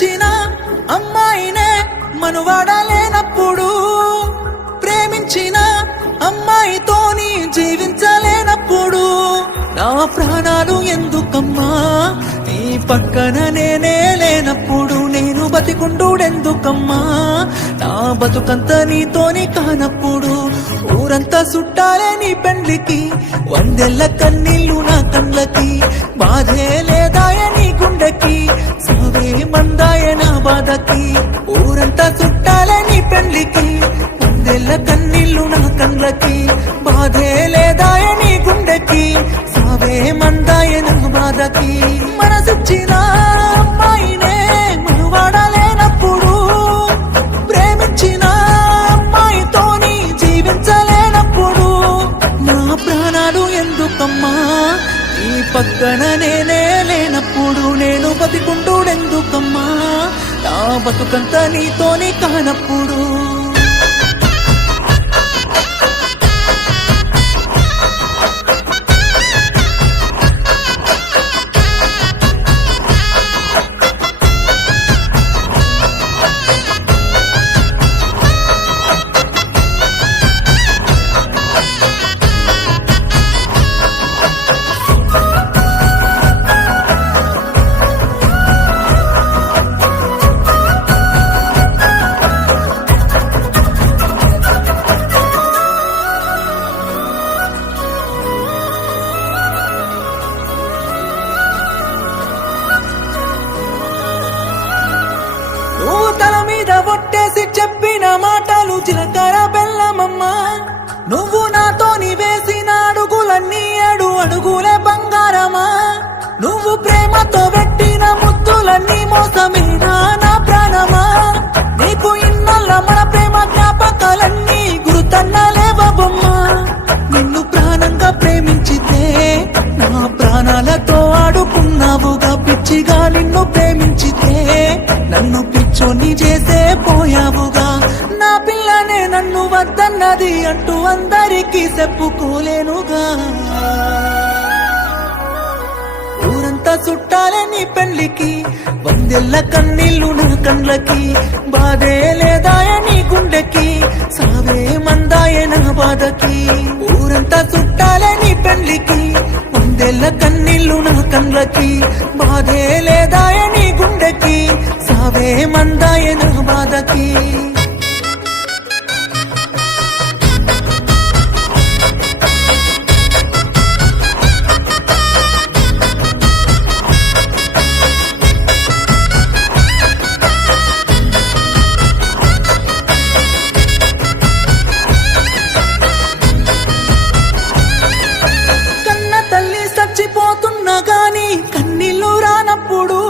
మనసిచ్చిన అమ్మాయినే మనువాడలేనప్పుడు, ప్రేమించిన అమ్మాయితోని జీవించలేనప్పుడు, నా ప్రాణాలు ఎందుకమ్మా నీ పక్కన నేనే లేనప్పుడు, నేను బతికుండుడెందుకమ్మా నా బతుకంత నీతోని కానప్పుడు, ఊరంతా చుట్టాలే నీ పెండ్లికి, వందెల్ల కన్నీళ్లు నా కళ్ళకి, బాధే లేదాయ నీ గుండెకి, సావే మందాయ నా బాధకి, ఊరంతా చుట్టాలే నీ పెండ్లికి, వందెల్ల కన్నీళ్లు నా కళ్ళకి, బాధే లేదాయ నీ గుండెకి, సావే మందాయ నా బాధకి. మనసిచ్చిన అమ్మాయినే మనువాడలేనప్పుడు, ప్రేమించిన అమ్మాయితోని జీవించలేనప్పుడు, నా ప్రాణాలు ఎందుకమ్మా నీ పక్కన నేనే లేనప్పుడు, నేను బతికుండుడెందుకమ్మా నా బతుకంతా నీతోని కానప్పుడు. తల మీద ఒట్టేసి చెప్పిన మాటలు చిలకర బెల్లమమ్మా, నువ్వు నాతోని వేసిన అడుగులన్నీ 7 అడుగులే బంగారమా, నువ్వు ప్రేమతో పెట్టిన ముద్దులన్నీ మోసమేనా నా ప్రాణమా, నీకు ఇన్నల్ల మన ప్రేమ జ్ఞాపకాలన్నీ గుర్తన్నలేవమ్మా, నిన్ను ప్రాణంగా ప్రేమించితే నా ప్రాణాలతో ఆడుకున్నావుగా, పిచ్చిగా నిన్ను ప్రేమించితే నన్ను పిచ్చోని చేసే పోయావుగా, నా పిల్లనే నన్ను వద్దన్నది అంటూ అందరికీ చెప్పుకోలేనుగా, ఊరంతా చుట్టాలే నీ పెళ్లికి, వందెల్ల కన్నీళ్లు నా కళ్ళకి, బాధే లేదాయ నీ గుండెకి, సావే మందాయ నా బాధకి, ఊరంతా చుట్టాలే నీ పెళ్లికి, వందెల్ల కన్నీళ్లు నా కళ్ళకి, బాధే లేదాయ నీ గుండెకి, సావే మందాయ నా బాధకి. కన్న తల్లి చచ్చిపోతున్నా గాని కన్నీళ్లు రానప్పుడు,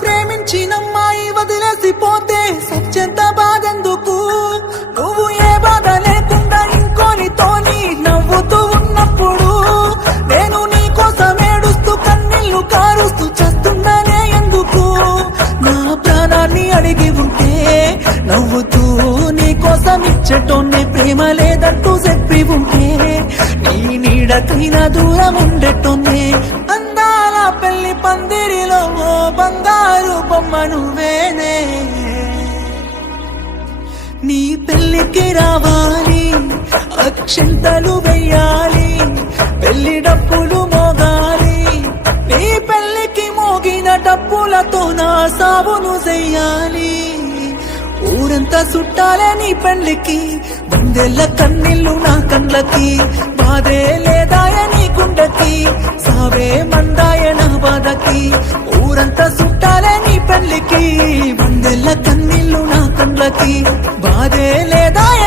ప్రేమించినమ్మాయి వదిలేసిపోతే సత్యంత బాధెందుకు, నువ్వు ఏ బాధ లేకుండా ఇంకోనితోని నవ్వుతూ ఉన్నప్పుడు, నేను నీ కోసం ఏడుస్తూ కన్నీళ్లు కారుస్తూ చస్తున్నానే ఎందుకు, నా ప్రాణాన్ని అడిగి ఉంటే నవ్వుతూ నీ కోసం ఇచ్చటోనే, ప్రేమ లేదంటూ చెప్పి ఉంటే నీ నీడకైనా దూరం ఉండటోనే, అందాల పెళ్లి పందిరిలో ఓ బంగారు బొమ్మ నువ్వేనే, నీ పెళ్లికి రావాలి అక్షింతలు వెయ్యాలి, పెళ్లి డప్పులు మోగాలి, నీ పెళ్లికి మోగిన డప్పులతో నా సావును చెయ్యాలి, ఊరంతా చుట్టాలే నీ పెళ్లికి, వందెల్ల కన్నీళ్లు నా కళ్ళకి, బాధే లేదాయ నీ గుండెకి, సావే మందాయ నా బాధకి, ఊరంతా చుట్టాలే నీ పెళ్లికి, వందెల్ల కన్నీళ్లు నా కళ్ళకి, బాధే లేదాయ